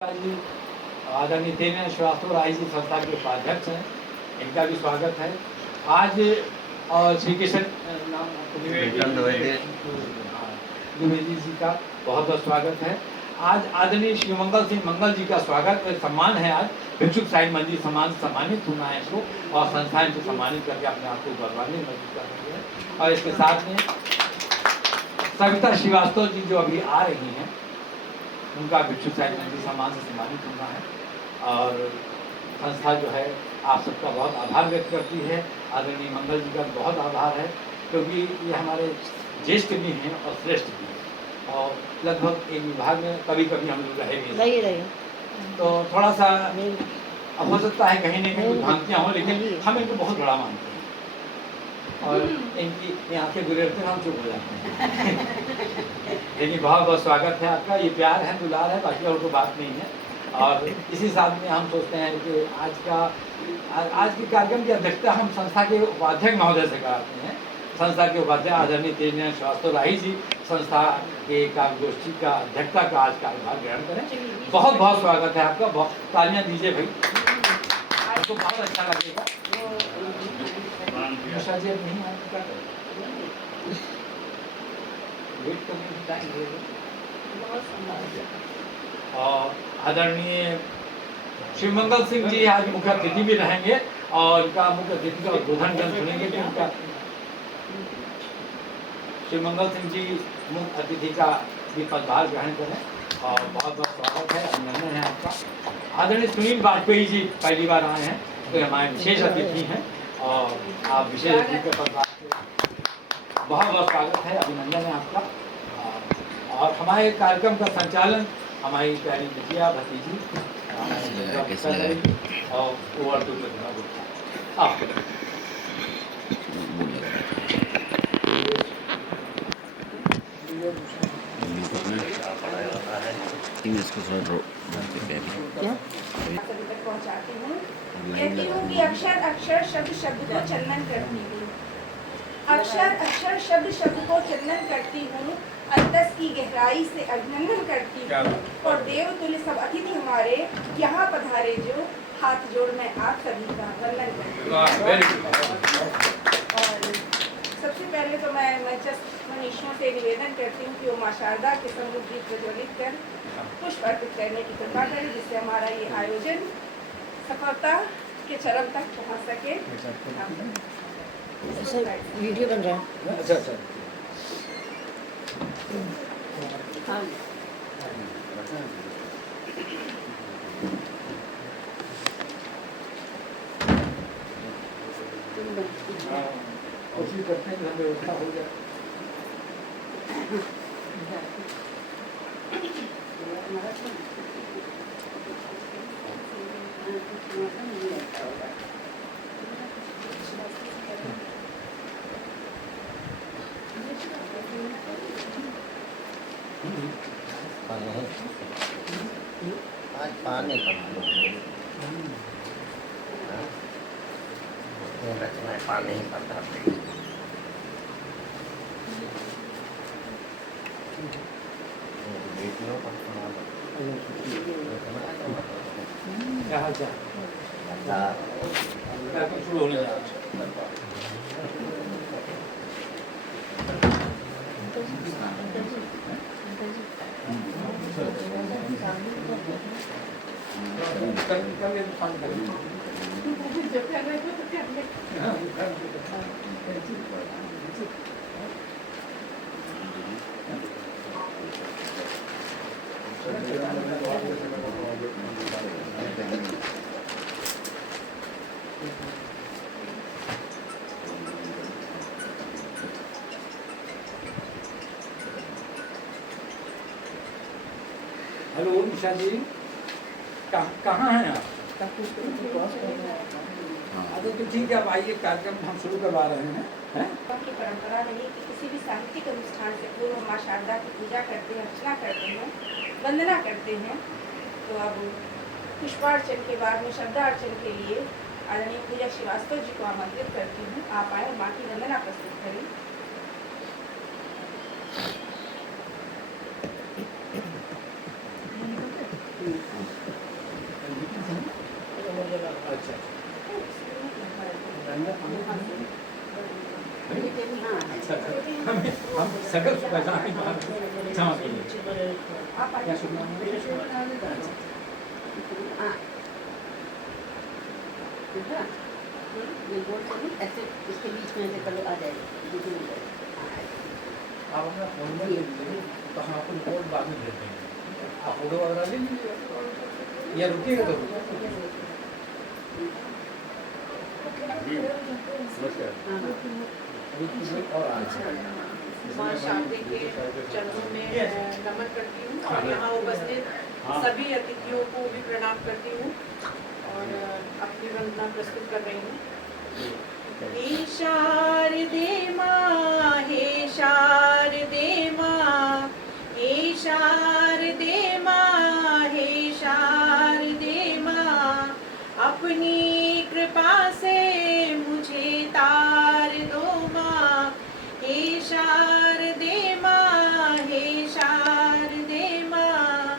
जी आदरणीय तेजस्वी श्रीवास्तव राय जी संस्था के उपाध्यक्ष हैं, इनका भी स्वागत है। आज श्री किशन नाम द्विवेदी जी का बहुत बहुत स्वागत है। आज आदरणीय श्री मंगल सिंह मंगल जी का स्वागत सम्मान है। आज भिक्षुक साई मंदिर सम्मान सम्मानित होना है इसको, और संस्थाएं को सम्मानित करके अपने आप को गौरवान्वित महसूस कर रही है। और इसके साथ में सविता श्रीवास्तव जी जो अभी आ रही हैं, उनका भिक्षुक साई मंदिर सम्मान से सम्मानित होना है। और संस्था जो है आप सबका बहुत आभार व्यक्त करती है। आदरणीय मंगल जी का बहुत आभार है, क्योंकि ये हमारे ज्येष्ठ भी हैं और श्रेष्ठ भी हैं, और लगभग एक विभाग में कभी कभी हम लोग रहे भी, तो थोड़ा सा अब हो सकता है कहीं ना कहीं कुछ भ्रांतियाँ हों, लेकिन हम इनको बहुत बड़ा मानते हैं और इनकी यहाँ के गुजरते हम चुप हो जाते हैं। लेकिन बहुत बहुत स्वागत है आपका। ये प्यार है, दुलार है, बाकी और कोई बात नहीं है। और इसी साथ में हम सोचते हैं कि आज के कार्यक्रम की अध्यक्षता हम संस्था के उपाध्यक्ष महोदय से कराते हैं। संस्था के उपाध्यक्ष आदरणीय तेजस्वी श्रीवास्तव राही जी संस्था के काव्यगोष्ठी का अध्यक्षता का आज कार्यभार ग्रहण करें। बहुत बहुत स्वागत है आपका। बहुत तालियां दीजिए भाई, आपको बहुत अच्छा लगेगा। जी नहीं और आदरणीय श्री मंगल सिंह जी आज मुख्य अतिथि भी रहेंगे, और उनका मुख्य अतिथि का उद्बोधन जब सुनेंगे तो उनका श्री मंगल सिंह जी मुख्य अतिथि का भी पदभार ग्रहण करें। और बहुत बहुत स्वागत है, अभिनंदन है आपका। आदरणीय सुनील वाजपेयी जी पहली बार आए हैं, तो हमारे विशेष अतिथि हैं, और आप विशेष अतिथि के पदभार बहुत बहुत स्वागत है, अभिनंदन है आपका। और हमारे कार्यक्रम का संचालन हमारी प्यारी बिटिया भतीजी और ओवर टू पहुंचाती हूँ। कहती हूँ कि अक्षर अक्षर शब्द शब्द को चंदन करती हूँ। अक्षर अक्षर शब्द शब्द को चंदन करती हूँ। अंतस की गहराई से अभिनंदन करती हूँ। और देवतुल्य सब अतिथि हमारे यहाँ पधारे जो, हाथ जोड़ मैं आप सभी का वंदन करती हूँ। और सबसे पहले तो मैं मनीषियों से निवेदन करती हूँ कि वो माँ शारदा के समृद्धि प्रज्वलित कर पुष्प अर्पित करने की कृपा करें, जिससे हमारा ये आयोजन सफलता के चरम तक पहुँच सके। वीडियो बन रहा है। अच्छा हाँ। कोशिश करते हैं कि व्यवस्था हो जाए। आज पानी पानी ही पड़ता शुरू होने जा हेलो निशा जी, कहाँ हैं आप? तो ठीक है, अब आइए, कार्यक्रम हम शुरू करवा रहे हैं। की परंपरा रही कि किसी भी साहित्यिक अनुष्ठान से पूर्व माँ शारदा की पूजा करते हैं, अर्चना करते हैं, वंदना करते हैं। तो अब पुष्पार्चन के बाद में शब्दार्चन के लिए आदरणीय पूजा श्रीवास्तव जी को आमंत्रित करती हूँ। आप आए और माँ की वंदना प्रस्तुत करें। सकल सुख ऐसा ही क्षमा कीजिए। आप क्या शुभ नाम है? ये गोल करो, ऐसे इसके बीच में ऐसे करो, आ जाएगा बीच में आ जाएगा। आप अपना फोन में ले लीजिए, तो हम आपको रिपोर्ट बाद में भेज देंगे। आप फोटो वगैरह ले लीजिए या रुकिएगा तो नमस्कार। अभी कुछ और आ रहा है। माँ शारदे के चरणों में नमन करती हूँ और यहाँ उपस्थित सभी अतिथियों को भी प्रणाम करती हूँ और अपनी वंदना प्रस्तुत कर रही हूँ। हे शारदे माँ, हे शारदे माँ, हे शारदे माँ, हे शारदे माँ, अपनी कृपा से मुझे तार दो माँ। हे शारदे माँ, हे शारदे माँ,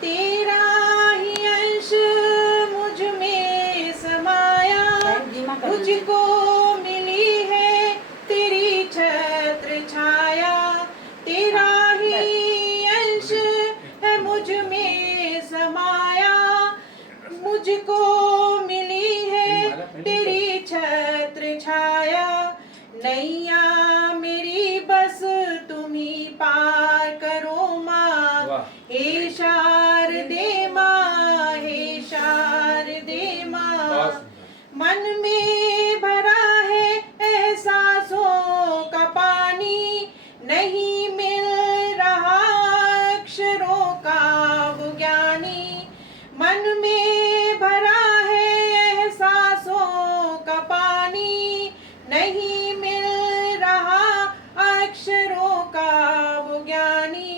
तेरा ही अंश मुझ में समाया, मुझको मिली है तेरी छत्र छाया। तेरा ही अंश है मुझ में समाया, मुझको मिली है तेरी छत्र छाया। नैया मेरी बस तुम ही पार करो माँ। हे शारदे माँ, हे शारदे माँ, मन में भरा है एहसासों का पानी, नहीं मिल रहा अक्षरों का वो ज्ञानी। मन में भरा है एहसासों का पानी, नहीं मिल रहा अक्षरों का वो ज्ञानी।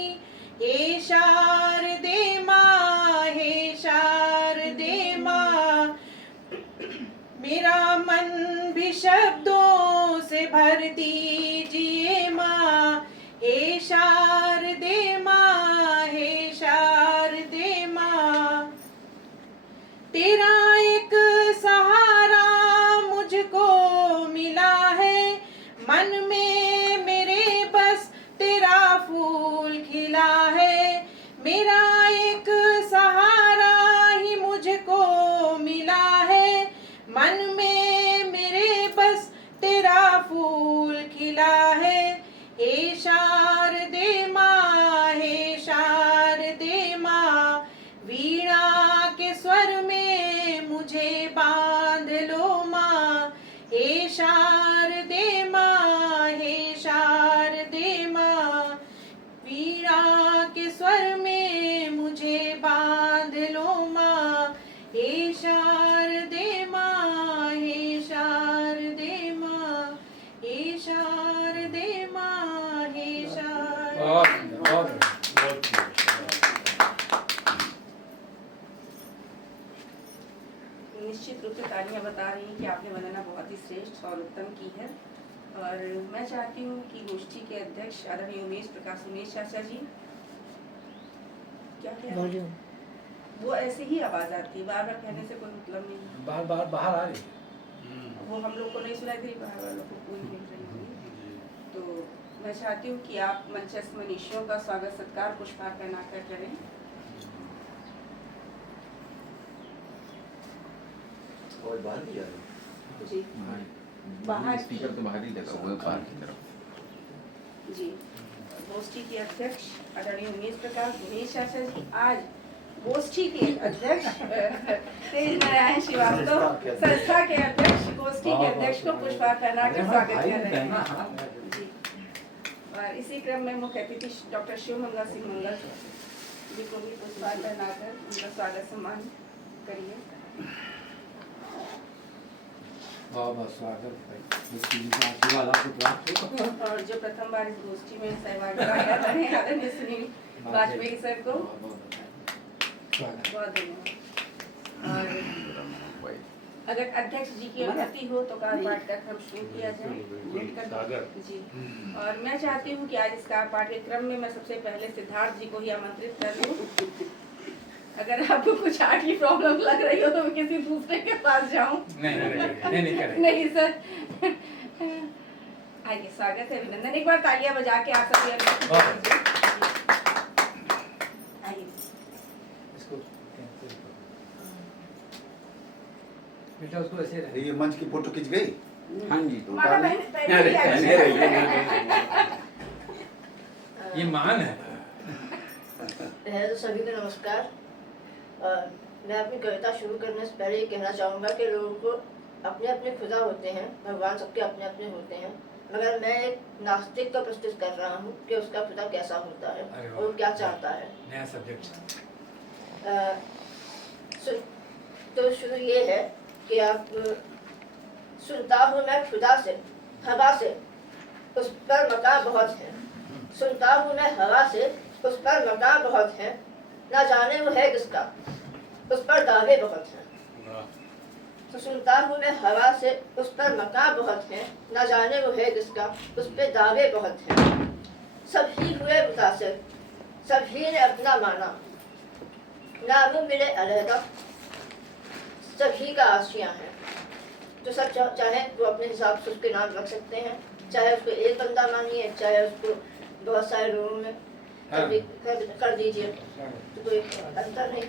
हे शारदे माँ, हे शारदे माँ, मेरा मन भी शब्दों से भर दीजिए माँ। हे शारदे माँ, हे शारदे माँ, तेरा एक सहारा मुझको मिला है, मन में मेरे बस तेरा फूल खिला है। मेरा एक सहारा ही मुझको मिला है, मन में मेरे बस तेरा फूल खिला है। हे शारदे माँ, हे शारदे माँ, वीणा के स्वर में मुझे बांध लो माँ। हे शारदे माँ, हे शारदे माँ, वीणा के स्वर में मुझे बांध लो माँ। हे शारदे माँ, हे शारदे माँ, हे शारदे माँ, हे शारदे बहुत निश्चित रूप से तालियां बता रही हैं कि आपने वंदना बहुत ही श्रेष्ठ और उत्तम की है। और मैं चाहती हूँ कि गोष्ठी के अध्यक्ष आदरणीय उमेश प्रकाश उमेश चाचा जी, क्या कह रहे हैं? वॉल्यूम वो ऐसे ही आवाज आती है, बार बार कहने से कोई मतलब नहीं है। बार बार बाहर आ रही है। वो हम लोग को नहीं सुनाई दे, बाहर वालों को पूरी मिल रही होगी। तो मैं चाहती हूँ कि आप मंचस्थ मनीषियों का स्वागत सत्कार पुष्पहार पहनाकर करें। और बाहर भी जा रहे जी बाहर स्पीकर तो बाहर ही लगा हुआ है बाहर की तरफ। जी गोष्ठी के अध्यक्ष आदरणीय उमेश प्रकाश उमेश चाचा जी, आज गोष्ठी के अध्यक्ष तेज नारायण श्रीवास्तव संस्था के अध्यक्ष गोष्ठी के अध्यक्ष को पुष्पहार पहनाकर स्वागत कर रहे हैं। जी और इसी क्रम में मुख्य अतिथि डॉक्टर शिव मंगल सिंह मंगल जी को भी पुष्पहार पहनाकर उनका स्वागत सम्मान करिए। बहुत बहुत स्वागत आशीर्वाद आपको प्राप्त हो। और जो प्रथम बार इस गोष्ठी में सहभागी बने आदरणीय सुनील वाजपेयी सर को स्वागत। बहुत धन्यवाद। और अगर अध्यक्ष जी की अनुमति हो तो काल पाठ का क्रम शुरू किया जाए। जी और मैं चाहती हूँ कि आज इस काल पाठ के क्रम में मैं सबसे पहले सिद्धार्थ जी को ही आमंत्रित कर लूँ। अगर आपको कुछ हार्ट की प्रॉब्लम लग रही हो तो मैं किसी दूसरे के पास जाऊं? नहीं नहीं सर, आइए, स्वागत है, अभिनंदन। एक बार तालियां बजा के आप सभी अभिनंदन बहुत। कीजिए। आइए। इसको कैंसिल करो। बेटा उसको ऐसे रहे। ये मंच की फोटो खिंच गई। हाँ जी माता बहन पहले अरे, ही आई पहले रही है। ये मान है। पहले तो सभी को नमस्कार। मैं अपनी कविता शुरू करने से पहले ये कहना चाहूँगा कि लोगों को अपने अपने खुदा होते हैं, भगवान सबके अपने अपने होते हैं, मगर मैं एक नास्तिक को प्रस्तुत कर रहा हूँ कि उसका खुदा कैसा होता है अरे वाह। और वो क्या चाहता है। नया सब्जेक्ट। तो शुरू ये है कि आप सुनता हूँ मैं खुदा से, हवा से, उस पर मकान बहुत है। सुनता हूँ मैं हवा से, उस पर मकान बहुत है, ना जाने वो है किसका, उस पर दावे बहुत हैं। तो सुनता हूँ मैं हवा से, उस पर मकान बहुत है, ना जाने वो है किसका, उस पे दावे बहुत हैं। सभी हुए मुतासिर, सभी ने अपना माना, नाम मिले अलहदा, सभी का आशियाँ है। तो सब चाहे वो अपने हिसाब से उसके नाम रख सकते हैं, चाहे उसको एक बंदा मानिए, चाहे उसको बहुत सारे लोगों में कर दीजिए, तो कोई अंतर नहीं।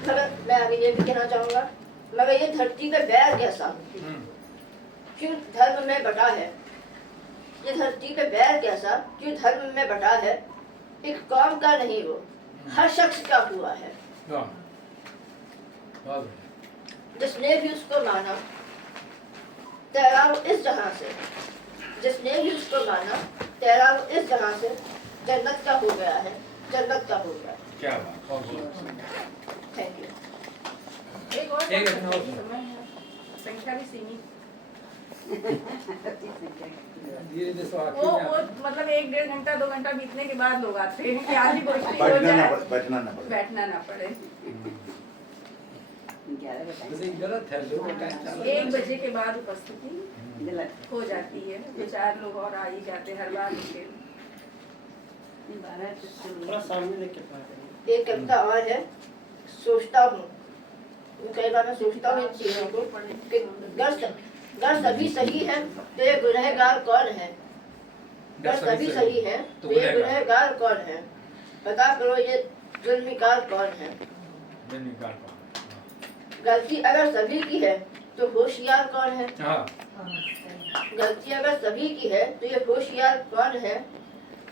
मगर मैं आगे ये भी कहना चाहूँगा, मगर ये धरती पे बैर कैसा, क्यों धर्म में बटा है। ये धरती पे बैर कैसा, क्यों धर्म में बटा है। एक कौम का नहीं वो, हर शख्स का हुआ है। जिसने भी उसको माना, तेरा वो इस जहां से, जिसने भी उसको माना, तेरा वो इस जहां से, जन्नत का हो गया है, जन्नत का हो गया। क्या बात। Thank you. एक और एक अपना और समय है, संख्या भी सीमित। धीरे धीरे वो मतलब 1-1.5 घंटा 2 घंटा बीतने के बाद लोग आते हैं कि आज ही गोष्ठी हो जाए, बैठना ना पड़े। 11 बजे वैसे गलत है लोग टाइम चल 1 बजे के बाद उपस्थिति हो जाती है, 2-4 लोग और आ ही जाते हैं हर बार के। एक कविता और है, सोचता हूँ, कई बार मैं सोचता हूँ इन चीजों को कि गर सभी सही है तो ये गुनहगार कौन है। गर सभी सही है तो ये गुनहगार कौन है। पता करो ये जुल्मिकार कौन है। गलती अगर सभी की है तो होशियार कौन है। गलती अगर सभी की है तो ये होशियार कौन है।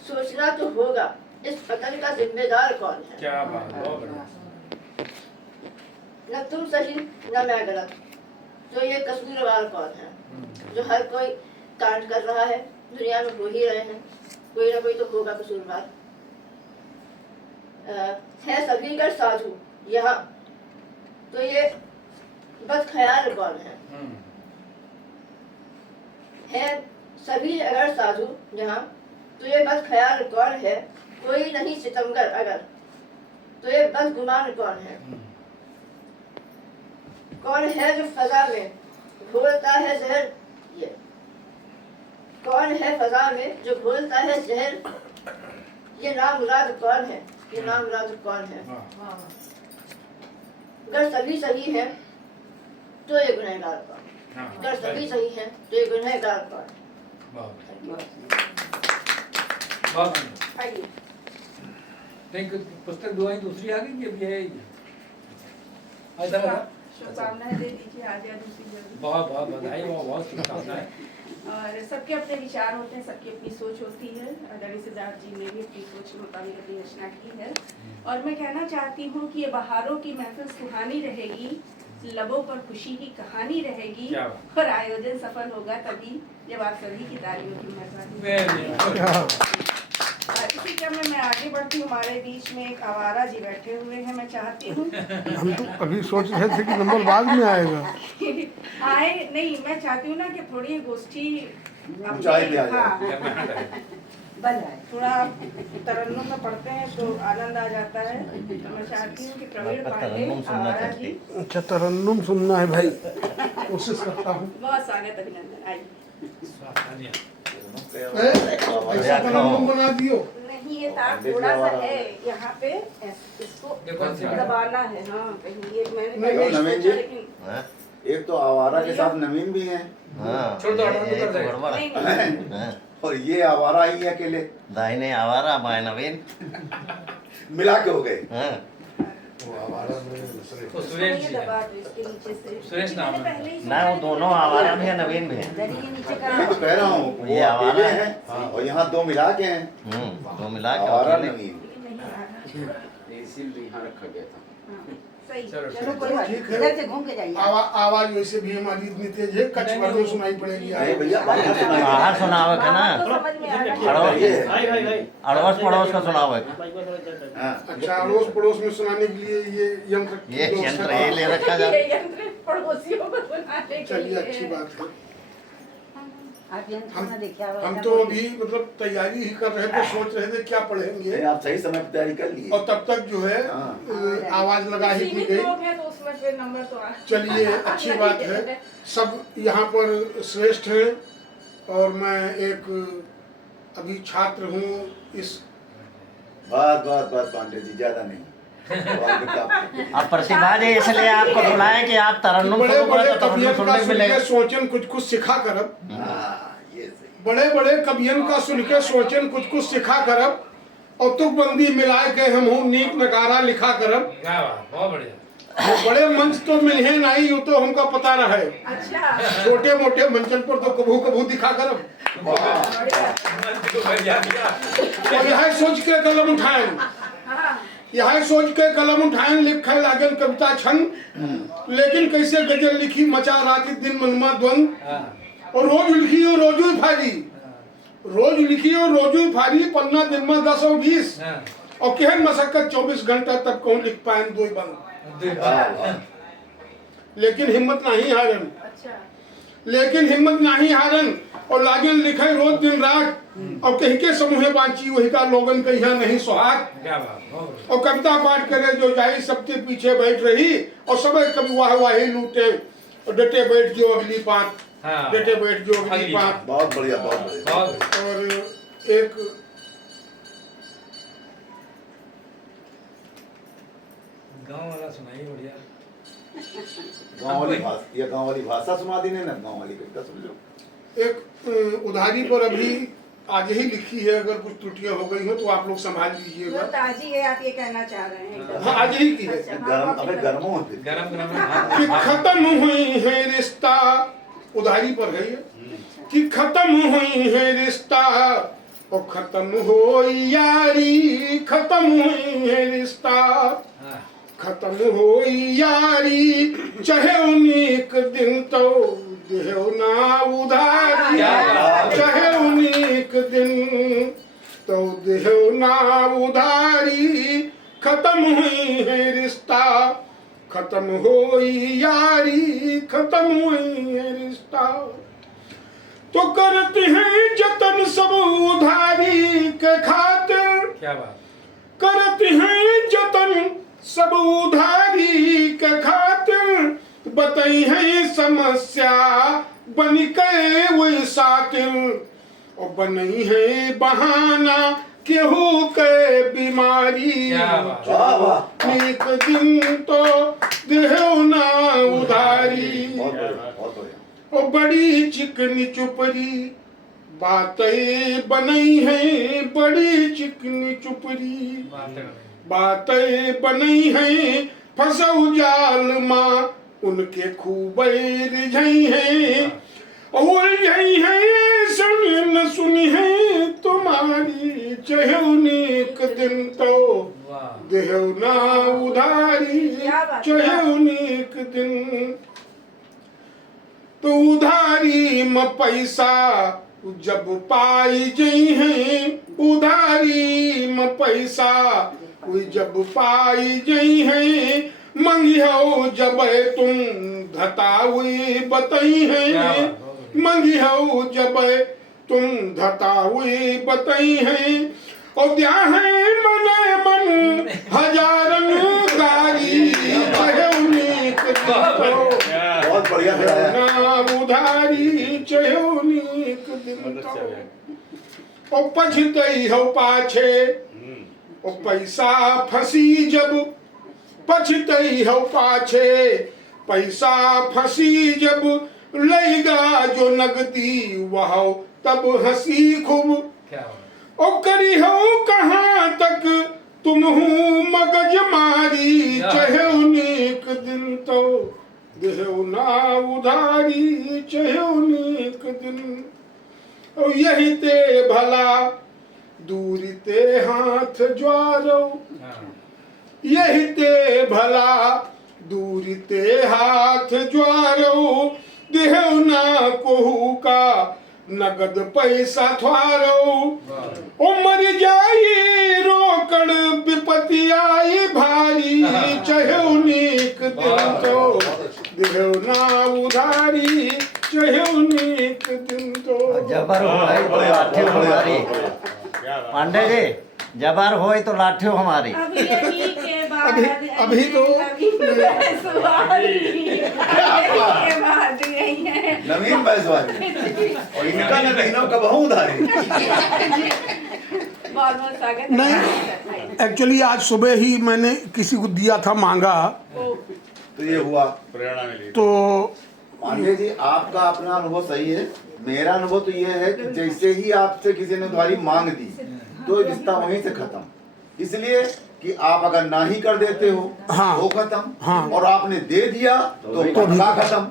सोचना तो होगा इस पतन का जिम्मेदार कौन है। क्या बात, बहुत बढ़िया। न तुम सही न मैं गलत, तो ये कसूरवार कौन है। जो हर कोई कांड कर रहा है, दुनिया में हो ही रहे हैं, कोई ना कोई तो होगा कसूरवार। है सभी कर साधु यहाँ, तो ये बदख्याल कौन है। है सभी अगर साधु यहाँ, तो ये बदख्याल कौन है। कोई नहीं सितमगर अगर, तो ये बदगुमान कौन है। कौन है जो फजा में घोलता है जहर, ये कौन है फजा में जो घोलता है जहर। ये नामुराद कौन है, ये नामुराद कौन है। अगर सभी सही है तो ये गुनहगार कौन। अगर सभी सही है तो ये गुनहगार कौन। आइए, पुस्तक दुआई दूसरी आ गई कि अभी है ही? शुभकामनाएं दे दीजिए, आ जाए दूसरी जल्दी। बहुत बहुत बधाई, बहुत शुभकामनाएं। और सबके अपने विचार होते हैं, सबकी अपनी सोच होती है। आदरणीय सिद्धार्थ जी ने भी अपनी सोच के मुताबिक अपनी रचना की है। और मैं कहना चाहती हूँ कि ये बहारों की महफिल सुहानी रहेगी, लबों पर खुशी की कहानी रहेगी, और आयोजन सफल होगा तभी जब आप सभी की तालियों की मेहरबानी। इसी क्रम में मैं आगे बढ़ती हूँ। हमारे बीच में एक आवारा जी बैठे हुए हैं। मैं चाहती हूँ हम तो अभी सोच रहे थे कि नंबर बाद में आएगा। आए नहीं, मैं चाहती हूँ ना कि थोड़ी गोष्ठी थोड़ा तरन्नुम में पढ़ते हैं तो आनंद आ जाता है। तो मैं चाहती हूँ कि प्रवीण पांडे आवारा जी। अच्छा, तरन्नुम सुनना है भाई, कोशिश करता हूँ। बहुत स्वागत, अभिनंदन। आइए। ऐसा तरन्नुम बना दियो। नहीं, ये तार थोड़ा सा है यहाँ पे, इसको दबाना है। हाँ, कहीं ये मैंने नहीं, सोचा, लेकिन एक तो आवारा के साथ नवीन भी हैं हाँ छोड़ दो, ये हटाओ, तो कर दे। गड़बड़ है। नहीं नहीं हाँ, और ये आवारा ही है अकेले, दाहिने आवारा बाएं नवीन। मिला के हो गए। हाँ तो सुरेश जी दबा है। दो इसके नीचे से सुरेश नाम है। पहले ही ना, वो दोनों आवारा भी है नवीन भी है। मैं तो कह रहा हूँ वो ये आवारा अकेले है। हैं और यहाँ दो मिला के हैं, दो मिला के आवारा अकेले। नवीन। नहीं आ रहा। इसीलिए यहाँ रखा गया था। हाँ, सही चलो, चलो कोई बात ठीक नहीं। है। इधर से घूम के जाइए। आवाज वैसे भी हमारी इतनी तेज है, कच्छ भर में सुनाई पड़ेगी। नहीं भैया बाहर सुनाई बाहर दे। सुनावे का ना, आपको समझ में आ रहा है। ये अड़ोस पड़ोस का सुनावे। हाँ। अच्छा, अड़ोस पड़ोस में सुनाने के लिए ये यंत्र ये यंत्र ये ले रखा जा। ये यंत्र पड़ोसियों को सुनाने के चलिए, लिए अच्छी बात है। आप यंत्र हम सुना देखिए, आप हम ऐसा तो बोलिए। अभी मतलब तैयारी ही कर रहे थे, सोच रहे थे क्या पढ़ेंगे, नहीं, आप सही समय पर तैयारी कर लिए। और तब तक जो है हाँ। आवाज लगा ही दी सीमित गई। लोग हैं तो उसमें फिर नंबर तो आ चलिए, अच्छी बात है। सब यहाँ पर श्रेष्ठ हैं और मैं एक अभी छात्र हूँ इस। बस पांडे जी, ज्यादा नहीं। और बेटा, अब प्रतिभा जी इसलिए आपको बुलाए कि आप तरन्नुम बड़े शुरू बड़े करें तो तरन्नुम कवियन का सुनने सुन मिलेगा। के सोचन कुछ कुछ सिखा करब, हाँ, ये सही। बड़े बड़े कवियन का सुन के सोचन कुछ कुछ सिखा करब, और तुकबंदी मिलाए के हम हूँ नीक नगारा लिखा करब। क्या बात, बहुत बढ़िया। बड़े मंच तो मिले नहीं, वो तो हमका पता रहे। अच्छा छोटे मोटे मंचन पर तो कभू कभू दिखा करब। और यह सोच के कलम उठाए, हाँ यह सोच के कलम उठाए, लिखे लागल कविता छंद, लेकिन कैसे गजल लिखी मचा रात दिन मनमा द्वंद। हाँ, और रोज लिखी और रोजू फारी, रोज लिखी और रोजू फारी, पन्ना दिन में 10 और 20, हाँ, और केहन मशक्कत 24 घंटा तब कौन लिख पाए दो बंद। लेकिन हिम्मत नहीं हारन, अच्छा लेकिन हिम्मत नहीं हारन, और लागन लिखे रोज दिन रात, और कहीं के समूहे बांची वही का लोगन कहिया नहीं सुहाग। क्या बात, बहुत बढ़िया। और कविता पाठ करे जो जाई सबके पीछे बैठ रही, और सब कभी वाह वाही लूटे, और डटे बैठ जो अगली बात, हाँ। डटे बैठ जो अगली अगली बात। बहुत बढ़िया, बहुत बढ़िया। बहुत बढ़िया। और एक गाँव वाला सुनाइए बढ़िया। गाँव वाली भाषा सुना दी ने ना, गाँव वाली कविता सुन लो। एक उधारी पर अभी आज ही लिखी है, अगर कुछ त्रुटियां हो गई हो तो आप लोग संभाल वो लीजिएगा। ताजी है, आप ये कहना चाह रहे हैं एकदम। हाँ, आज ही की है। अच्छा, हाँ, गरम, आप अबे ये गर्मों होते। गरम गरम कि खत्म हुई है रिश्ता, उधारी पर है ये, कि खत्म हुई है रिश्ता, और खत्म हो यारी, खत्म हुई है रिश्ता, हाँ, खत्म हो यारी, चाहे उन्नीक दिन तो देहो ना उधारी, चाहे उन्नीक दिन तो देहो ना उधारी, खत्म हुई है रिश्ता, खत्म हो यारी, खत्म हुई है रिश्ता। तो करते हैं जतन सब उधारी के खातिर, क्या बात। करते हैं जतन सब उधारी के खातिर, बताई है समस्या बन के वही सातिर, और बनी है बहाना केहू के बीमारी, क्या बात। वाह वाह, एक दिन तो देहो ना उधारी। बहुत बढ़िया, बहुत बढ़िया। और बड़ी चिकनी चुपरी बातें बनई है, बड़ी चिकनी चुपरी बात है। बातें बनई है, फसौ जाल माँ उनके खूब रिझई है, उलझई है सुन न सुनी है तुम्हारी, चहु नेक दिन तो वाह। देहो ना उधारी, क्या बात। चहु नेक दिन तो उधारी म पैसा जब पाई जई है, उधारी म पैसा जब पाई जई है, मंगियो जब तुम धताई बतई है, मंगियो जब तुम धताई बतई है, और द्या है मने मन हजारन गारी, चाहे उन्नीक बहुत बढ़िया गाया। ना उधारी चाहे उन्नीक दिन तो। और पछतई हो पाछे, और पैसा फंसी जब, पछतई हो पाछे, पैसा फंसी जब लेगा जो नगदी वह तब हंसी खूब क्या हो ओ करी हो कहाँ तक तुम हूँ मगज मारी चहे उनीक दिन तो देहु ना उधारी चहे उनीक दिन ओ यही ते भला दूरी ते हाथ ज्वारो यही ते भला दूरी ते हाथ ज्वारो देहु ना कोहू का नगद पैसा थवारो ओ मर जाई रोकड़ विपत्ति आई भारी चहे उनीक दिन तो देहु ना उधारी चहे उनीक दिन तो जबर होई तो लाठी हमारी पांडे जी जबर होई तो लाठी हमारी अब यही के बाद अभी तो के बाद यही है नवीन बैसवारी और इनका नवीनों का बहु उधारी। बहुत बहुत स्वागत नहीं एक्चुअली आज सुबह ही मैंने किसी को दिया था मांगा तो ये हुआ तो पांडे जी आपका अपना अनुभव सही है। मेरा अनुभव तो ये है कि जैसे ही आपसे किसी ने उधारी मांग दी तो रिश्ता वहीं से खत्म, इसलिए कि आप अगर ना ही कर देते हो हाँ, वो खत्म, हाँ, और आपने दे दिया तो पक्का खत्म।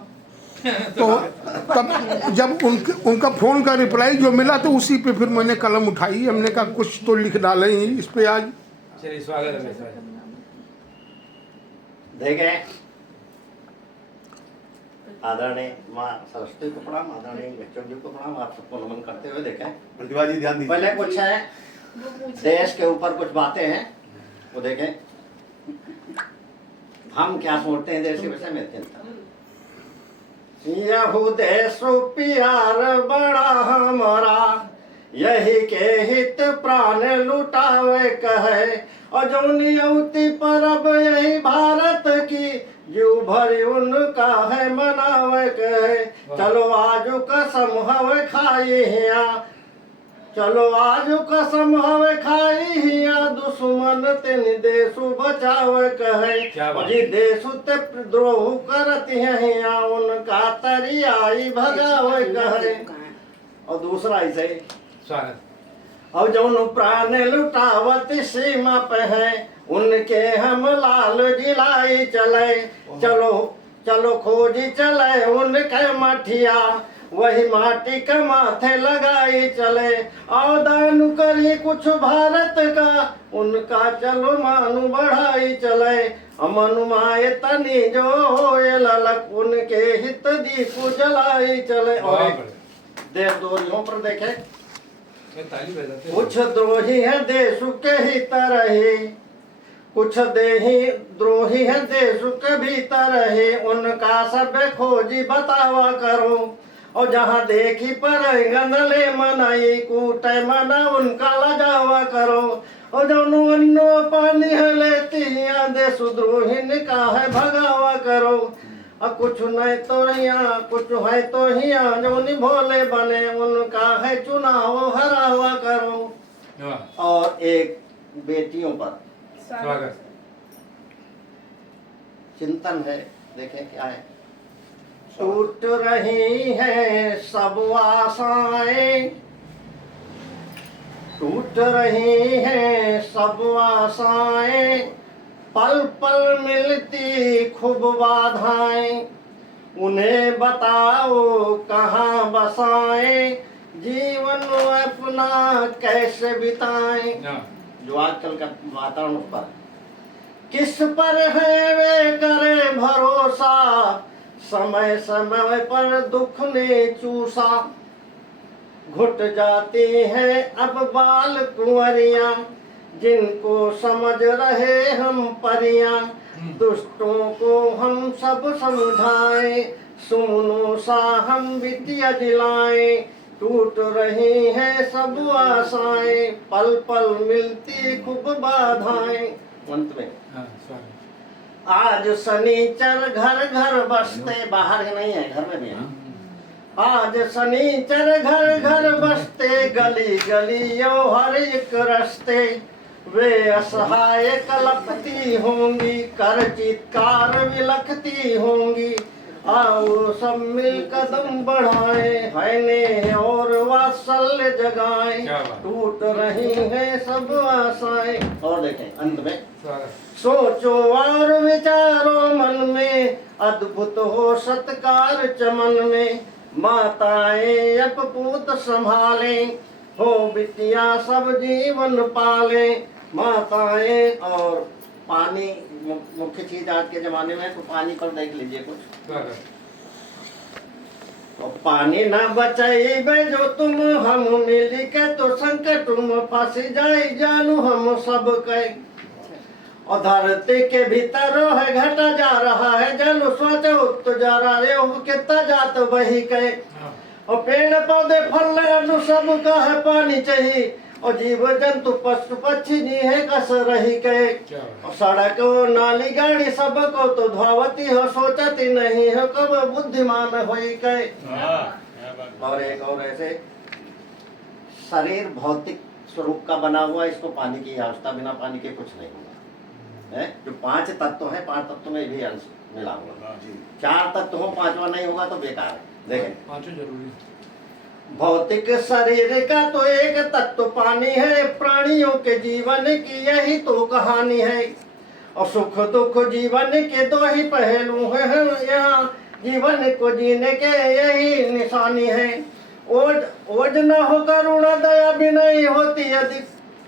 तो तब जब उनका फोन का रिप्लाई जो मिला तो उसी पे फिर मैंने कलम उठाई। हमने कहा कुछ तो लिख डाले ही इस पे आज। चलिए स्वागत है मिश्रा जी। देखे आदरणीय माँ सरस्वती को प्रणाम, आदरणीय बच्चों जी को प्रणाम, आप सबको नमन करते हुए देखें। प्रतिभा जी ध्यान दीजिए। पहले कुछ है देश के ऊपर कुछ बातें हैं वो देखें, हम क्या सोचते हैं देश के विषय में। यहू देश प्यार बड़ा हमारा, यही के हित प्राण लुटावे कहे, और जो नियति परब यही भारत की, जीव भरी उनका है मनावे कहे। चलो आज कसम हवे खाई हिया, चलो आज कसम हवे खाई हिया, दुश्मन तेन देशु बचावे कहे। जी देशु ते द्रोह करती हिया, उनका तरियाई भगावे कहे। और दूसरा ऐसे स्वागत। और जो प्राण लुटावत सीमा पे है, उनके हम लाल जिलाई चले। चलो चलो खोजी चले उनके मठिया, वही माटी के माथे लगाई चले। और दान करी कुछ भारत का, उनका चलो मानु बढ़ाई चले। मनु माए तनी जो होए ललक, उनके हित दीप जलाई चले। और देश दोरियों पर देखे कुछ द्रोही है देश के ही तरह, कुछ देही द्रोही है देश के भीतर है, उनका सब खोजी बतावा करो। और जहाँ देखी पर गंदले मनाई कूटे मना, उनका लजावा करो। और जो अन्नो पानी है लेती देश द्रोही का है भगावा करो। और कुछ नहीं तो यहाँ कुछ है तो हिया, जो नि भोले बने उनका है चुनाव हरावा करो। और एक बेटियों पर स्वागत। चिंतन है, देखें क्या है। टूट रही है सब आशाएं, टूट रही है सब आशाएं, पल पल मिलती खूब बाधाएं, उन्हें बताओ कहाँ बसाएं, जीवन अपना कैसे बिताएं। जो आजकल का वातावरण पर किस पर है वे करे भरोसा, समय समय पर दुख ने चूसा। घुट जाती है अब बाल कुंवरियां, जिनको समझ रहे हम परियां। दुष्टों को हम सब समझाएं, सुमनों सा हम विद्या दिलाएं। टूट रही है सब आशाएं, पल पल मिलती खूब बाधाएं। अंत में आज शनिचर घर घर बसते, बाहर नहीं है घर में भी है। आज शनिचर घर घर बसते, गली गली यो हर एक रस्ते। वे असहाय कलपती होंगी, कर चित्कार विलखती होंगी। आओ सब मिल कदम बढ़ाए, है ने और वात्सल्य जगाए। क्या बात। टूट रही है सब आशाएं। और देखें अंत में, स्वागत। सोचो और विचारो मन में, अद्भुत हो सत्कार चमन में। माताएं अपपूत संभालें, हो बिटिया सब जीवन पालें। माताएं और पानी मुख्य चीज आज के जमाने में, तो पानी पर देख लीजिए कुछ। स्वागत। और पानी न बचाइबे जो तुम हम मिली के, तो संकट में फंस जाई जानू हम सब के। और धरती के भीतर है घटा जा रहा है जल, सोचो तो जा रहा है कितना जात वही के। और पेड़ पौधे फल अनु सब का है पानी चाहिए। और जीव जंतु पशु पक्षी जी है कस रही के। और सड़क नाली गाड़ी सबको तो धावती हो, सोचती नहीं हो कब बुद्धिमान होई के। और एक और ऐसे, शरीर भौतिक स्वरूप का बना हुआ, इसको पानी की आवश्यकता, बिना पानी के कुछ नहीं होगा। है जो 5 तत्व है, 5 तत्व में भी अंश मिला हुआ। 4 तत्व हो, 5वां नहीं होगा तो बेकार है। देखें, पांचों जरूरी। भौतिक शरीर का तो एक तत्व पानी है, प्राणियों के जीवन की यही तो कहानी है। और सुख दुख जीवन के 2 ही पहलू हैं, यहाँ जीवन को जीने के यही निशानी है। ओज न हो करुणा दया भी नहीं होती यदि,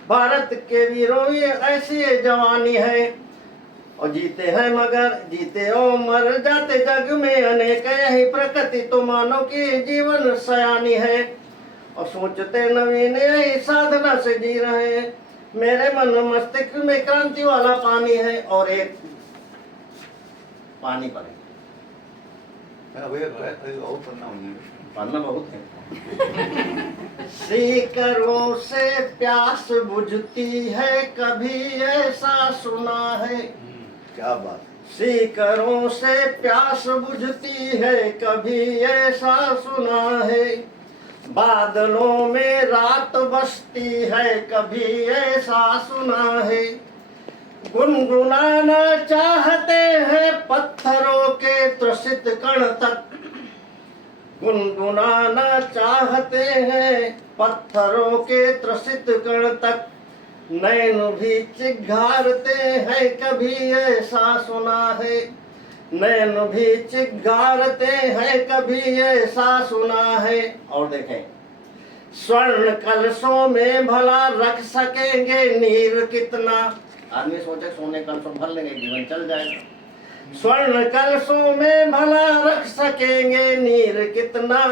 भारत के वीरों ये ऐसी जवानी है। और जीते हैं मगर जीते और मर जाते, जग में अनेक यही प्रकृति तो मानव की जीवन सयानी है। और सोचते नवीन यही साधना से जी रहे हैं, मेरे मन मस्तिष्क में क्रांति वाला पानी है। और एक पानी पर पढ़ना बहुत है। सीकरों से प्यास बुझती है, कभी ऐसा सुना है। क्या बात। सीकरों से प्यास बुझती है, कभी ऐसा सुना है। बादलों में रात बसती है, कभी ऐसा सुना है। गुनगुनाना चाहते हैं पत्थरों के त्रसित कण तक, गुनगुनाना चाहते हैं पत्थरों के त्रसित कण तक। नैन भी चिघारते हैं, कभी ऐसा सुना है। नैन भी चिघारते हैं, कभी ऐसा सुना है। और देखें, स्वर्ण कलशों में भला रख सकेंगे नीर कितना। आदमी सोचे सोने कलशों भर लेंगे जीवन चल जाएगा। स्वर्ण कलशों में भला रख सकेंगे नीर कितना।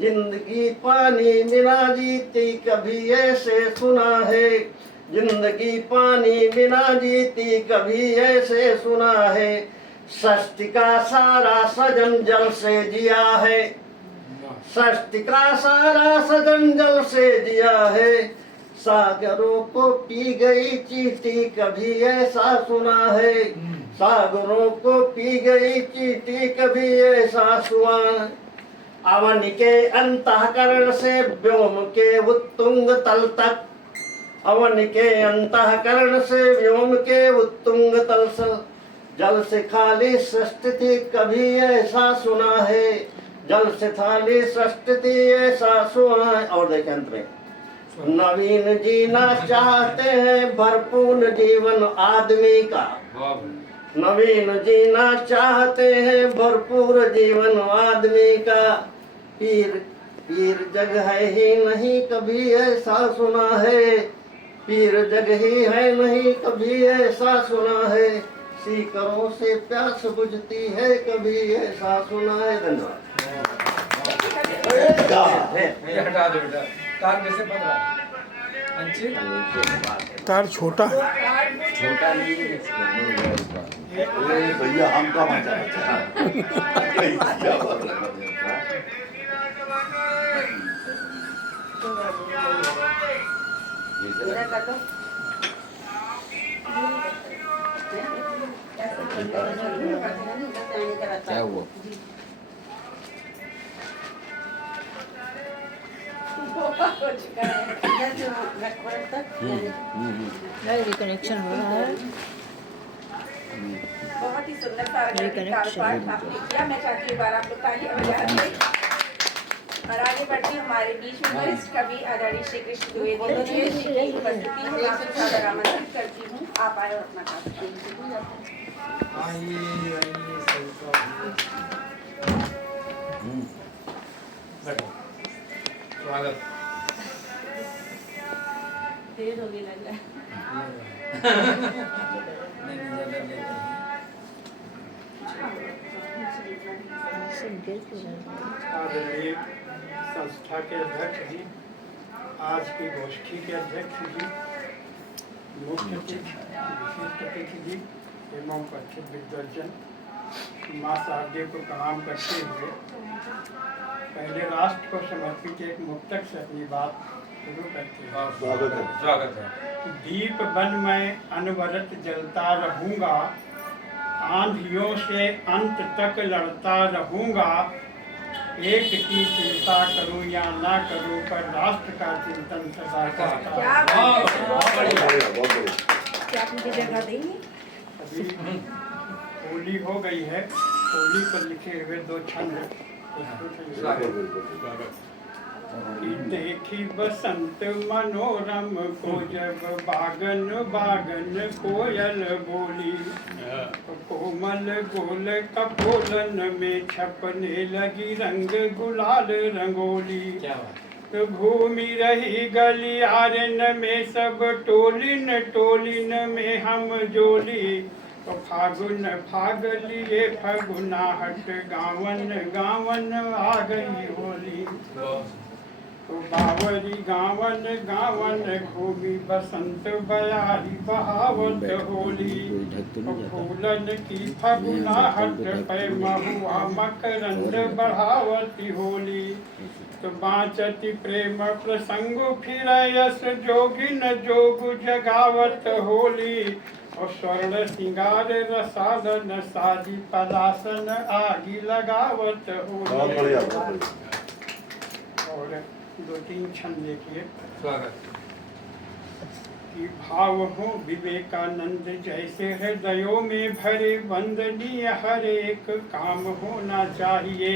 जिंदगी पानी बिना जीती, कभी ऐसे सुना है। जिंदगी पानी बिना जीती, कभी ऐसे सुना है। सृष्टि का सारा सजन जल से जिया है। सृष्टि का सारा सजन जल से जिया है। सागरों को पी गई चींटी, कभी ऐसा सुना है। सागरों को पी गई चींटी, कभी ऐसा सुना। अवन के अंतःकरण से व्योम के उत्तुंग तल तक, अवन के अंतःकरण से व्योम के उत्तुंग तल से। जल से खाली सृष्टि थी, कभी ऐसा सुना है। जल से खाली सृष्टि थी, ऐसा सुना है। और देखें अंत में, नवीन जीना चाहते हैं भरपूर जीवन आदमी का। नवीन जीना चाहते हैं भरपूर जीवन आदमी का। पीर जग है ही नहीं, कभी ऐसा सुना है। पीर जग ही है नहीं, कभी ऐसा सुना है। सीकरों से प्यास बुझती है, कभी ऐसा सुना है। धन्यवाद। ये हटा दो बेटा, तार कैसे बन रहा है? तार छोटा है। छोटा नहीं है इसका, भैया हम का मजा क्या हुआ? Wow. हो चुका है। रिकनेक्शन हो रहा है। बहुत ही सुंदर सा पाठ आपने किया। मैं चाहती हूँ एक बार आप लोग तालियां बजा दें। और आगे बढ़ती हूँ हमारे बीच में वरिष्ठ कवि आदरणीय श्री कृष्ण द्विवेदी जी की उपस्थिति है। मैं आपको सादर आमंत्रित करती हूँ, आप आए और अपना स्वागत। देर होगी लग रहा आदरणीय संस्था के अध्यक्ष जी, आज की गोष्ठी के अध्यक्ष जी, मुख्य अतिथि, विशिष्ट अतिथि जी एवं उपस्थित विद्वजन, माँ शारदे को प्रणाम करते हुए पहले राष्ट्र को समर्पित एक मुक्तक से अपनी बात शुरू करते हैं। स्वागत है। दीप बन मैं अनवरत जलता रहूंगा, आंधियों से अंत तक लड़ता रहूंगा, एक की चिंता करूं या ना करूं पर राष्ट्र का चिंतन सदा करता रहूंगा। क्या आप मुझे जगह देंगे? अभी होली हो गई है, होली पर लिखे हुए दो छंद कि देखी बसंत मनोरम को जब बागन बागन कोयल बोली, कोमल गोल कपोलन में छपने लगी रंग गुलाल रंगोली। तो घूमी रही गलियारन में सब टोलिन टोलिन में हम जोली, तो फागुन फाग लिए फगुनाहट गावन गावन आ गई होली। तो बावरी गावन गावन घूमी बसंत बयारी बहावत होली, तो फूलन की फगुनाहट पे महुआ मकरंद बढ़ावती होली। तो बाँचती प्रेम प्रसंग फिर यस जोगिन जोग जगावत होली, और स्वर्ण सिंगार रसालन साजी पलासन आगी लगावत होली। और दो तीन छंद देखिए। स्वागत। कि भाव हो विवेकानंद जैसे हृदयों में भरे, वंदनीय हर एक काम होना चाहिए,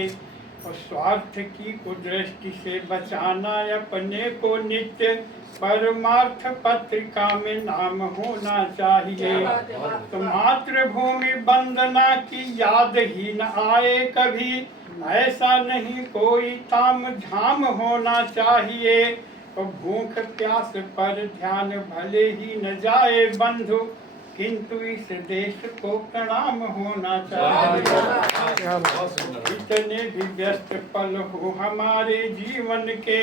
और स्वार्थ की कुदृष्टि से बचाना अपने को नित्य, परमार्थ पत्रिका में नाम होना चाहिए। तो मातृभूमि वंदना की याद ही न आए कभी, ऐसा नहीं कोई ताम झाम होना चाहिए, और भूख प्यास पर ध्यान भले ही न जाए बंधु, किंतु इस देश को प्रणाम होना चाहिए। इतने भी व्यस्त पल हो हमारे जीवन के,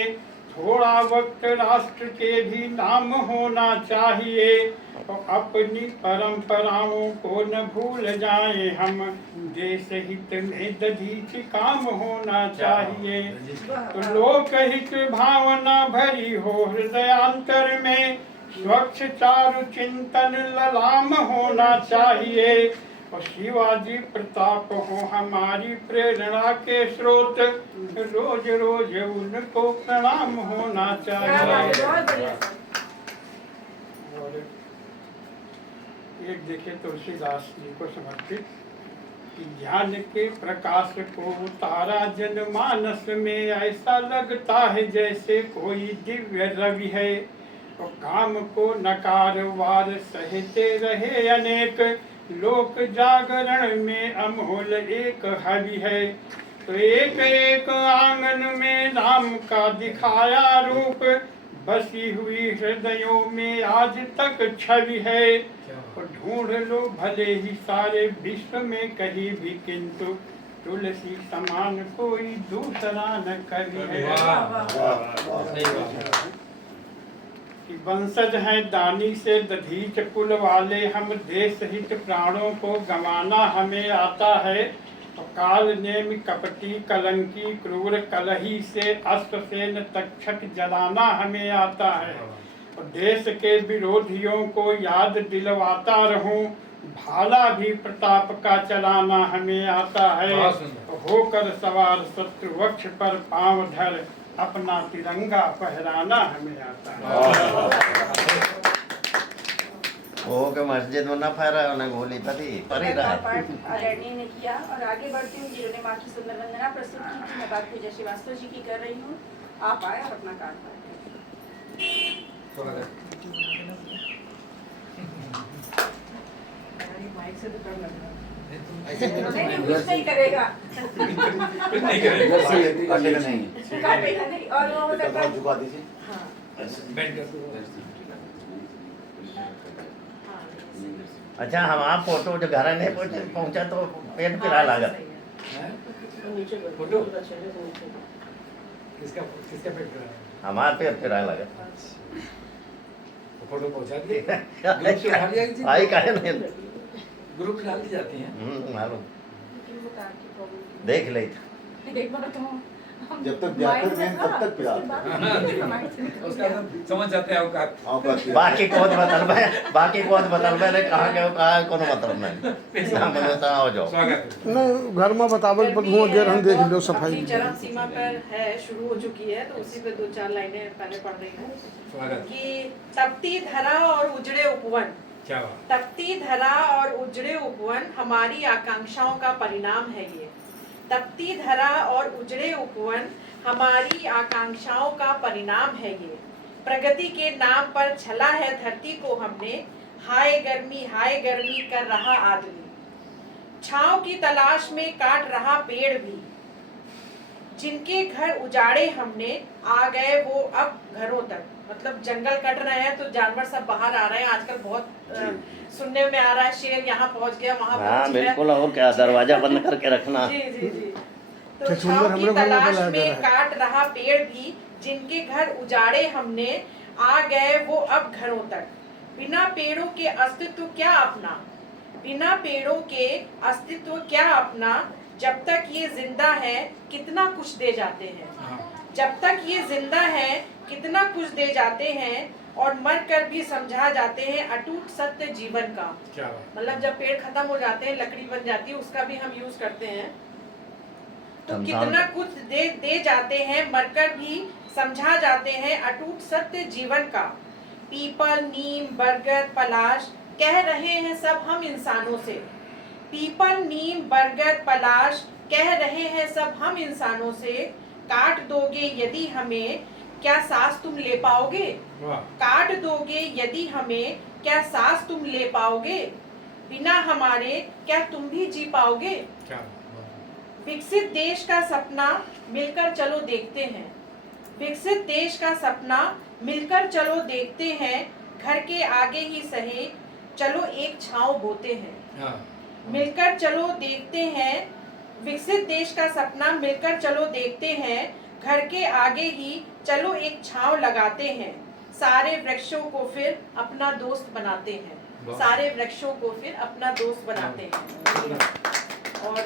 थोड़ा वक्त राष्ट्र के भी नाम होना चाहिए, और अपनी परंपराओं को न भूल जाएं हम, देश हित में दधीच काम होना चाहिए। तो लोक हित भावना भरी हो हृदयांतर में, स्वच्छ चारु चिंतन ललाम होना चाहिए, और शिवाजी प्रताप हो हमारी प्रेरणा के स्रोत, रोज रोज उनको प्रणाम होना चाहिए। और एक देखे तुलसीदास जी को समर्पित कि ज्ञान के प्रकाश को तारा जनमानस में, ऐसा लगता है जैसे कोई दिव्य रवि है, और काम को नकार वार सहते रहे अनेक, लोक जागरण में अमोल एक हवि है। तो एक एक आंगन में राम का दिखाया रूप, बसी हुई हृदयों में आज तक छवि है, और ढूंढ लो भले ही सारे विश्व में कहीं भी, किंतु तुलसी समान कोई दूसरा न कवि है। कि वंशज हैं दानी से दधीच कुल वाले हम, देश हित प्राणों को गंवाना हमें आता है, और काल नेम कपटी कलंकी क्रूर कलही से अश्वसेन तक्षक जलाना हमें आता है, और देश के विरोधियों को याद दिलवाता रहूं, भाला भी प्रताप का चलाना हमें आता है, होकर सवार शत्रु वक्ष पर पांव धर अपना तिरंगा फहराना हमें आता है। वो के मस्जिद में ना फहरा उन्हें गोली पति परी रहा है। पाठ आदरणीय ने किया और आगे बढ़ती हूँ जिन्होंने माँ की सुंदर वंदना प्रस्तुत की थी। मैं बात पूजा श्रीवास्तव जी की कर रही हूँ। आप आए और अपना कार्ड पाठ माइक से तो डर लग रहा है। नहीं कुछ नहीं करेगा, नहीं करेगा, काटेगा नहीं, काटेगा नहीं। और वो मतलब बहुत झुका दीजिए। बैंड कर दो। अच्छा हमारा फोटो जो घर नहीं पहुंचा तो पेट पिरा लागत। फोटो किसका किसका पेट कर रहा है? हमारा पेट पिरा लागत। फोटो पहुंचा दिए ग्रुप से डाल दिया किसी आई काहे नहीं ग्रुप में डाल दी जाती हैं। मालूम देख ले एक बार तो जब तक जाकर में तब तक पिला उसका समझ जाते हैं औकात। बाकी कौन बतल में ने कहा के कहा कोनो मतलब नहीं नाम बता हो जाओ। स्वागत है। ना घर में बतावल पर हुआ गेर हम देख लो सफाई अपनी चरम सीमा पर है, शुरू हो चुकी है, तो उसी पे 2-4 लाइनें पहले पढ़ रही हूँ स्वागत। कि तपती धरा और उजड़े उपवन, क्या बात। तपती धरा और उजड़े उपवन हमारी आकांक्षाओं का परिणाम है ये। तपती धरा और उजड़े उपवन हमारी आकांक्षाओं का परिणाम है ये। प्रगति के नाम पर छला है धरती को हमने, हाय गर्मी कर रहा आदमी। छांव की तलाश में काट रहा पेड़ भी, जिनके घर उजाड़े हमने, आ गए वो अब घरों तक। मतलब जंगल कट रहे हैं तो जानवर सब बाहर आ रहे हैं। आजकल बहुत सुनने में आ रहा है, शेर यहाँ पहुंच गया, वहाँ हाँ पहुंच गया। बिल्कुल हो क्या दरवाजा बंद करके रखना। जी जी जी। तो छांव की तलाश में काट रहा पेड़ भी, जिनके घर उजाड़े हमने, आ गए वो अब घरों तक। बिना पेड़ों के अस्तित्व क्या अपना, बिना पेड़ों के अस्तित्व क्या अपना, जब तक ये जिंदा है कितना कुछ दे जाते हैं। जब तक ये जिंदा है कितना कुछ दे जाते हैं, और मर कर भी समझा जाते हैं अटूट सत्य जीवन का। क्या बात। मतलब जब पेड़ खत्म हो जाते हैं, लकड़ी बन जाती है, उसका भी हम यूज करते हैं। तो कितना कुछ दे जाते हैं, मरकर भी समझा जाते हैं अटूट सत्य जीवन का। पीपल, नीम, बरगद, पलाश कह रहे हैं सब हम इंसानों से। पीपल, नीम, बरगद, पलाश कह रहे हैं सब हम इंसानों से। काट दोगे यदि हमें, क्या सांस तुम ले पाओगे। काट दोगे यदि हमें, क्या सांस तुम ले पाओगे। बिना हमारे क्या तुम भी जी पाओगे। क्या विकसित देश का सपना मिलकर चलो देखते हैं। विकसित देश का सपना मिलकर चलो देखते हैं। घर के आगे ही सहे चलो एक छांव बोते हैं। मिलकर चलो देखते हैं। विकसित देश का सपना मिलकर चलो देखते हैं। घर के आगे ही चलो एक छांव लगाते हैं। सारे वृक्षों को फिर अपना दोस्त बनाते हैं। सारे वृक्षों को फिर अपना दोस्त बनाते हैं। और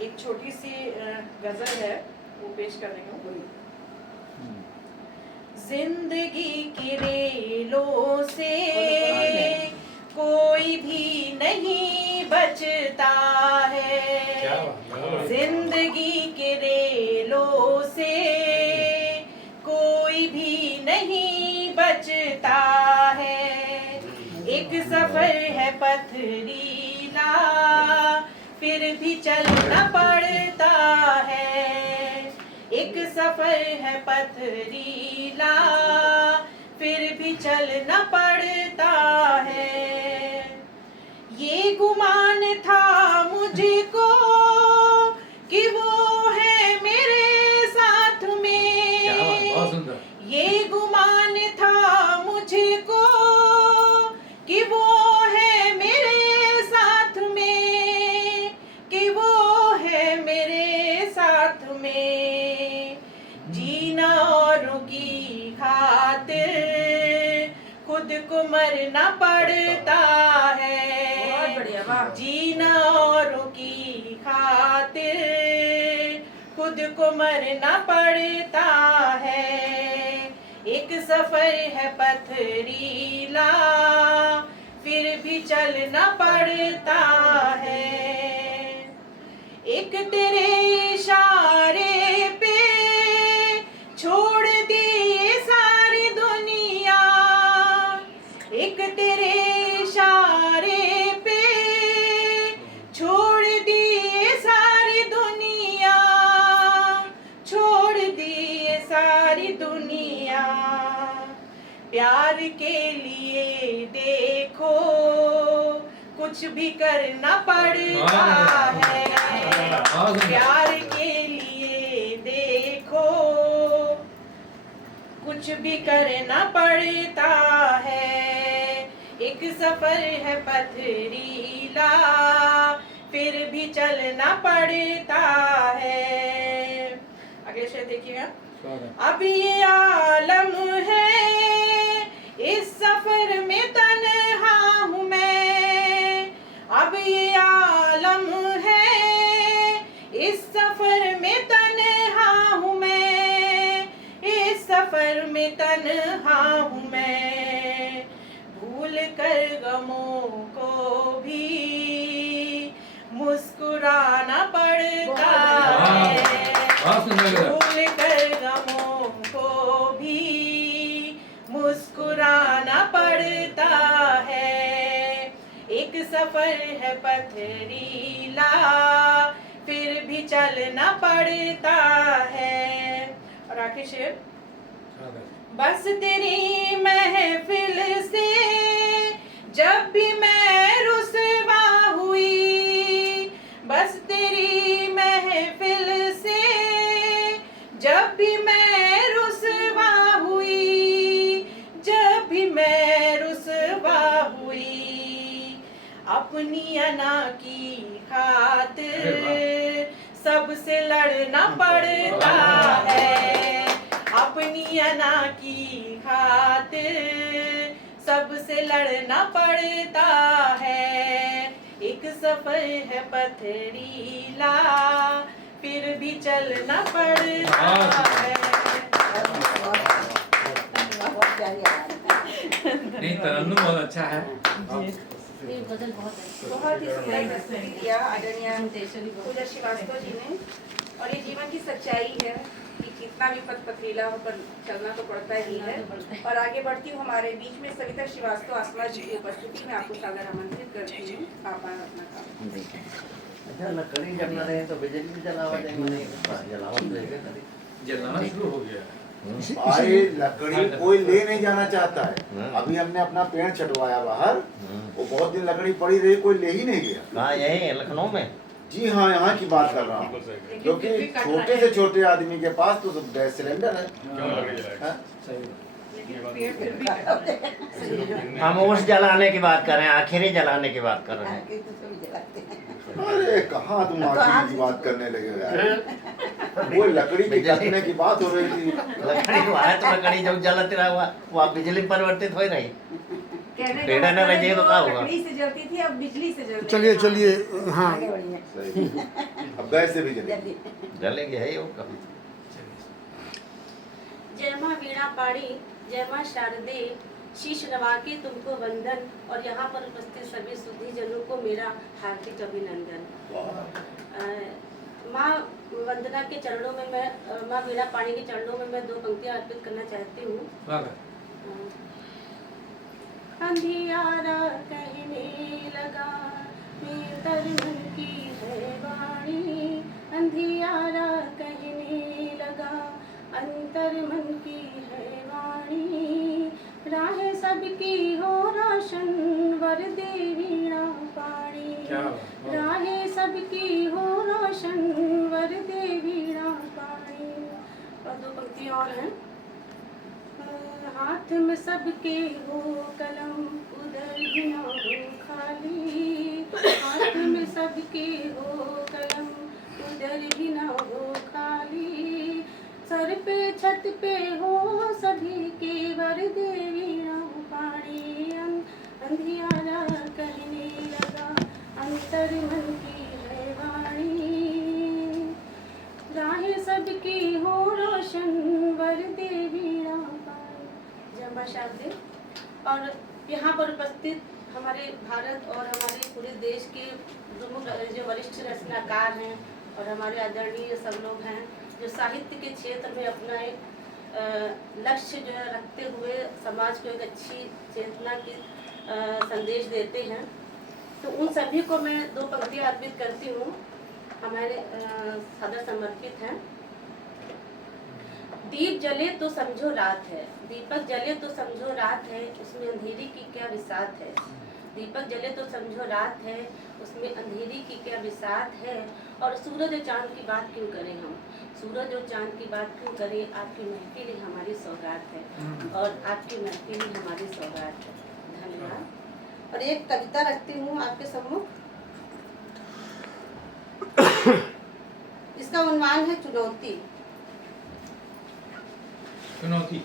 एक छोटी सी गजल है, वो पेश कर रही हूँ। जिंदगी की रेलों से कोई भी नहीं बचता है। जिंदगी के रेलों से कोई भी नहीं बचता है। एक सफर है पथरीला, फिर भी चलना पड़ता है। एक सफर है पथरीला, फिर भी चलना पड़ता है। ये गुमान था मुझको कि वो है मेरे साथ में। ये गुमान था मुझको कि वो है मेरे साथ में, कि वो है मेरे साथ में। जीना औरों की खातिर खुद को मरना पड़ता है। जीना औरों की खातिर खुद को मरना पड़ता है। एक सफर है पथरीला, फिर भी चलना पड़ता है। एक तेरे इशारे पे के लिए देखो कुछ भी करना पड़ता है, प्यार के लिए देखो कुछ भी करना पड़ता है, एक सफर है पथरीला फिर भी चलना पड़ता है। अगले शेर देखिएगा। अब ये आलम है इस सफर में तन्हा हूँ मैं, अब ये आलम है इस सफर में तन्हा हूँ मैं, इस सफर में तन्हा हूँ मैं, भूल कर गमों को भी मुस्कुराना पड़ता है, भूल कर गमों को भी मुस्कुराना पड़ता है, एक सफर है पथरीला फिर भी चलना पड़ता है। और आखिर शेर, बस तेरी महफिल से जब भी मैं रुसवा हुई, बस तेरी महफिल से जब भी मैं रुसवा हुई, जब भी मैं रुसवा हुई, अपनी अना की खातिर सबसे लड़ना पड़ता है, अपनी अना की खातिर सबसे लड़ना पड़ता है, एक सफर है पथरीला फिर भी चलना पड़ता है। नहीं, तरन्नुम बहुत अच्छा है। बहुत ही सुंदर प्रस्तुति दिया आदरणीय पूजा श्रीवास्तव जी ने। और ये जीवन की सच्चाई है कि कितना भी पथ पथरीला हो पर चलना तो पड़ता ही है। और आगे बढ़ती हूँ हमारे बीच में सविता श्रीवास्तव आसमा जी की उपस्थिति में आपको सादर आमंत्रित करती हूँ। आप अपना काम। अच्छा, लकड़ी जलना रहे तो बिजली भी जलावा देंगे, जलाना शुरू हो गया। भाई लकड़ी कोई ले नहीं जाना चाहता है। अभी हमने अपना पेड़ छटवाया बाहर, वो बहुत दिन लकड़ी पड़ी रही, कोई ले ही नहीं गया। कहाँ? यही लखनऊ में? जी हाँ, यहाँ की बात कर रहा हूँ, क्योंकि छोटे से छोटे आदमी के पास तो गैस सिलेंडर है। हम उस जलाने की बात कर रहे हैं, आखिरी जलाने की बात कर रहे हैं। अरे कहाँ तुम आखिरी की बात करने लगे यार, वो लकड़ी की कटने की बात हो रही थी। लकड़ी को आया तो लकड़ी जब जलती रहा हुआ वो आप बिजली परिवर्तित हो रही, पेड़ न रहे तो क्या होगा? लकड़ी से जलती थी, अब बिजली से जलती। चलिए चलिए, हाँ सही, अब गैस से भी जलेगी, जलेगी है वो कभी। जय माँ वीणा पाणी, जय माँ शारदे, शीश नवा के तुमको वंदन, और यहाँ पर उपस्थित सभी सुधी जनों को मेरा हार्दिक अभिनंदन। माँ वंदना के चरणों में मैं, माँ वीणा पाणी के चरणों में मैं 2 पंक्तियाँ अर्पित करना चाहती हूँ। अंधियारा कहने लगा मेरे मन की है वाणी, अंधियारा कहने लगा अंतर मन की है वाणी, राहें सबकी हो रोशन वर दे वीणा पाणी, राहें सबकी हो रोशन वर दे वीणा पाणी। और 2 पंक्तियाँ और हैं। हाथ में सबके हो कलम उधर भी ना हो खाली, हाथ में सबके हो कलम उधर भी ना हो खाली, सर पे छत पे हो सभी के वर दे वीणा पाणी, अंधियारा कहने लगा अंतर मन की है वाणी, राहें सबकी हो रोशन वर दे वीणा पाणी। जय माँ शारदे। और यहाँ पर उपस्थित हमारे भारत और हमारे पूरे देश के प्रमुख जो वरिष्ठ रचनाकार हैं और हमारे आदरणीय सब लोग हैं जो साहित्य के क्षेत्र में अपना एक लक्ष्य जो है रखते हुए समाज को एक अच्छी चेतना की संदेश देते हैं, तो उन सभी को मैं 2 पंक्तियाँ अर्पित करती हूँ, हमारे सदर समर्पित हैं। दीप जले तो समझो रात है, दीपक जले तो समझो रात है, उसमें अंधेरी की क्या बिसात है। दीपक जले तो समझो रात है, उसमें अंधेरी की क्या बिसात है। और सूरज और चांद की बात क्यों करें हम, सूरज और चांद की बात क्यों करें, आपकी महफिल ही हमारी सौगात है और आपकी महफिल ही हमारी सौगात है। धन्यवाद। और एक कविता रखती हूँ आपके सम्मुख। इसका उन्वान है चुनौती। चुनौती।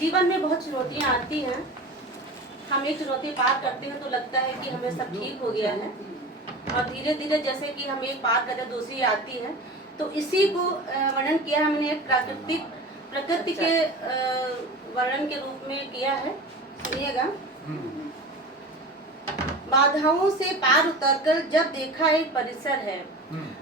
जीवन में बहुत चुनौतियाँ आती हैं, हम एक चुनौती पार करते हैं तो लगता है कि हमें सब ठीक हो गया है, और धीरे धीरे जैसे कि हम एक पार करते दूसरी आती है। तो इसी को वर्णन किया है मैंने, एक प्रकृति के वर्णन के रूप में किया है, सुनिएगा। बाधाओं से पार उतरकर जब देखा एक परिसर है,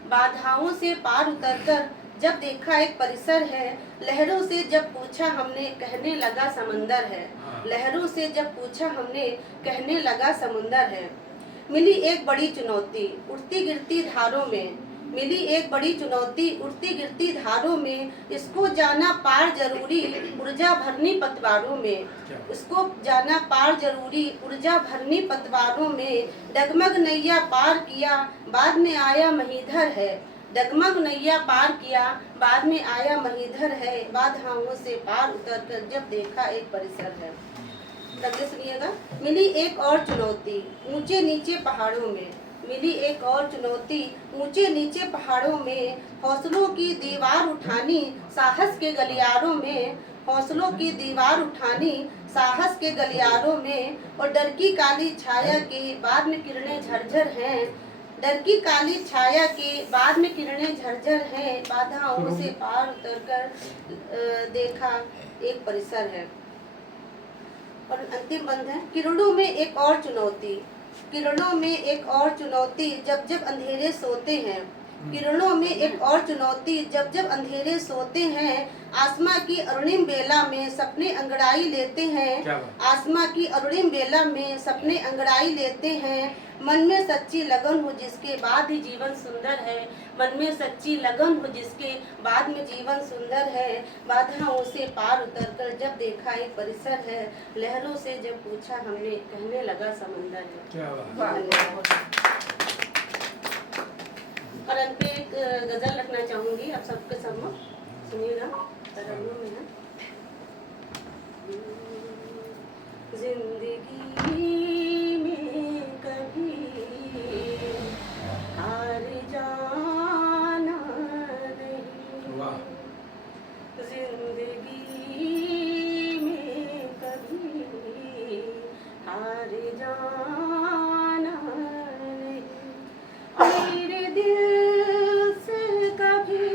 बाधाओं से पार उतरकर जब देखा एक परिसर है, लहरों से जब पूछा हमने कहने लगा समंदर है, लहरों से जब पूछा हमने कहने लगा समंदर है। मिली एक बड़ी चुनौती उठती गिरती धारों में, मिली एक बड़ी चुनौती उठती गिरती धारों में, इसको जाना पार जरूरी ऊर्जा भरनी पतवारों में, इसको जाना पार जरूरी ऊर्जा भरनी पतवारों में। डगमग नैया पार किया बाद में आया महीधर है, डगमग नैया पार किया बाद में आया महीधर है। बाधाओं से पार उतरकर जब देखा एक परिसर है। लगे सुनिएगा। मिली एक और चुनौती ऊंचे नीचे पहाड़ों में, मिली एक और चुनौती ऊंचे नीचे पहाड़ों में, हौसलों की दीवार उठानी साहस के गलियारों में, हौसलों की दीवार उठानी साहस के गलियारों में। और डर की काली छाया के बाद में किरणें झरझर हैं, डर की काली छाया के बाद में किरणें झरझर हैं। बाधाओं से पार उतरकर देखा एक परिसर है। और अंतिम बंद है। किरणों में एक और चुनौती, किरणों में एक और चुनौती जब जब अंधेरे सोते हैं, किरणों में एक और चुनौती जब जब अंधेरे सोते हैं। आसमां की अरुणिम बेला में सपने अंगड़ाई लेते हैं, आसमां की अरुणिम बेला में सपने अंगड़ाई लेते हैं। मन में सच्ची लगन हो जिसके बाद ही जीवन सुंदर है, मन में सच्ची लगन हो जिसके बाद में जीवन सुंदर है। बाधाओं से पार उतरकर जब देखा एक परिसर है, लहरों से जब पूछा हमने कहने लगा समंदर है। क्या बात। और अंत में एक गजल रखना चाहूंगी आप सबके सम्मुख, सुनिएगा। तरन्नुम में है। जिंदगी में कभी हार जाना नहीं, जिंदगी में कभी हार जाना नहीं, मेरे दिल से कभी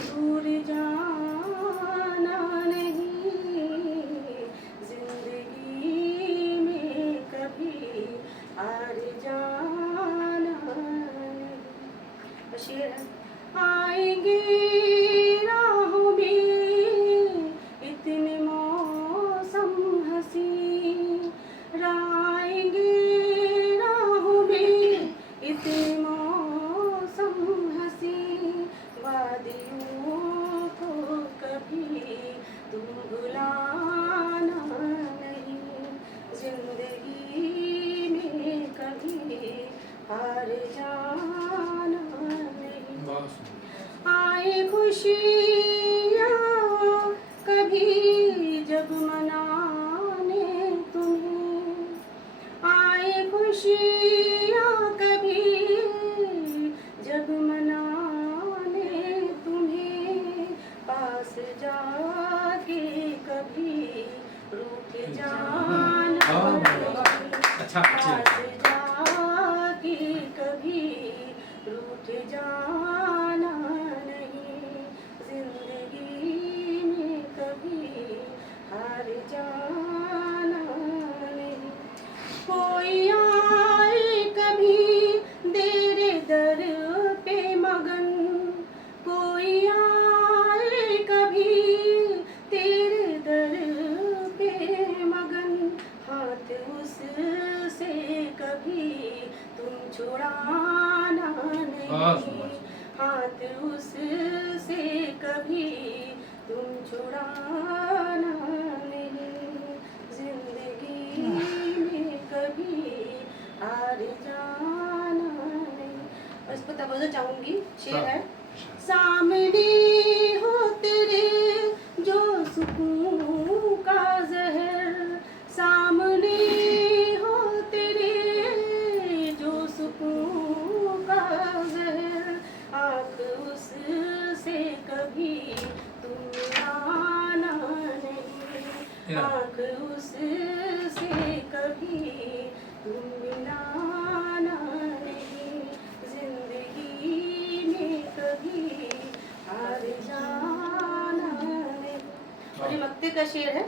दूर जाना नहीं, जिंदगी में कभी हार जाना नहीं। शेर है। आएंगे राहों में इतने मौसम हंसी, आएंगे राहों में इतने मौसम हंसी, वादियों को कभी तुम भुलाना नहीं, जिंदगी में कभी हार जाना नहीं। आए खुशियाँ कभी जब मनाने तुम्हें, आए खुशियाँ कभी जब मनाने तुम्हें, पास जाके कभी रूठ जाना नहीं, पास जाके कभी रूठ जाना नहीं, जिंदगी में कभी हार जाना नहीं। कोई आए कभी तेरे दर पे मगन, कोई आए कभी तेरे दर पे मगन, हाथ उससे कभी तुम छुड़ाना नहीं, हाथ उससे छुड़ाना नहीं, जिंदगी में कभी हार जाना नहीं। और इसको तवज्जो चाहूंगी, शेर है। सामने हो तेरे जो सुकून का जहर, सामने हो तेरे जो सुकून का जहर, आँख उससे कभी तुम मिलाना नहीं, आँख उससे कभी तुम मिलाना नहीं, जिंदगी में कभी हार जाना नहीं। और ये मक्ते का शेर है।